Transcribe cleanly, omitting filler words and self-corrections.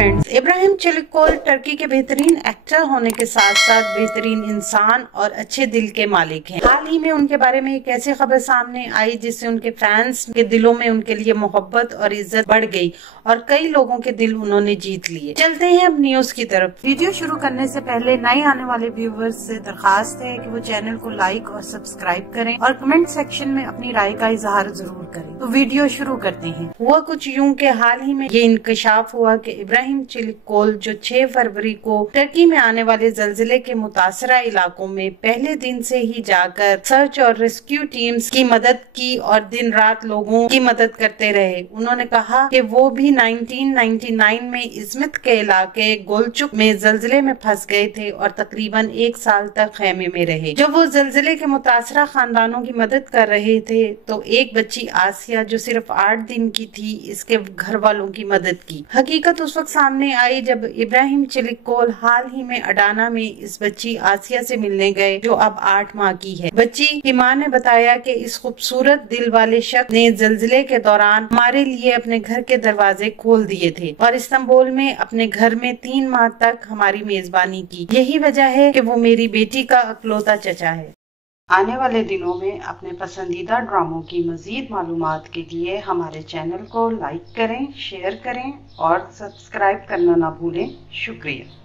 Friends, Ibrahim चेलिकोल Turkey के बेहतरीन actor होने के साथ साथ बेहतरीन इंसान और अच्छे दिल के मालिक हैं। हाल ही में उनके बारे में एक ऐसी खबर सामने आई जिससे उनके फैंस के दिलों में उनके लिए मोहब्बत और इज्जत बढ़ गई और कई लोगों के दिल उन्होंने जीत लिए। चलते हैं अब न्यूज की तरफ। वीडियो शुरू करने से पहले नए आने वाले व्यूवर्स से दरखास्त है कि वो चैनल को लाइक और सब्सक्राइब करें और कमेंट सेक्शन में अपनी राय का इजहार जरूर करें। तो वीडियो शुरू करते हैं। हुआ कुछ यूं के हाल ही में ये इंकशाफ हुआ कि इब्राहिम चेलिकोल जो 6 फरवरी को टर्की में आने वाले जलजिले के मुतासरा इलाकों में पहले दिन से ही जाकर सर्च और रेस्क्यू टीम्स की मदद की और दिन रात लोगों की मदद करते रहे। उन्होंने कहा कि वो भी 1999 में इज़मित के इलाके गोलचुक में जलजिले में फंस गए थे और तकरीबन 1 साल तक खेमे में रहे। जब वो जलजिले के मुतासरा खानदानों की मदद कर रहे थे तो एक बच्ची आसिया जो सिर्फ 8 दिन की थी इसके घर वालों की मदद की। हकीकत उस वक्त सामने आई जब इब्राहिम चेलिकोल हाल ही में अडाना में इस बच्ची आसिया से मिलने गए जो अब 8 माह की है। बच्ची की मां ने बताया कि इस खूबसूरत दिल वाले शख्स ने जलजिले के दौरान हमारे लिए अपने घर के दरवाजे खोल दिए थे और इस्तांबुल में अपने घर में 3 माह तक हमारी मेजबानी की। यही वजह है कि वो मेरी बेटी का इकलौता चचा है। आने वाले दिनों में अपने पसंदीदा ड्रामों की मजीद मालूमात के लिए हमारे चैनल को लाइक करें, शेयर करें और सब्सक्राइब करना ना भूलें। शुक्रिया।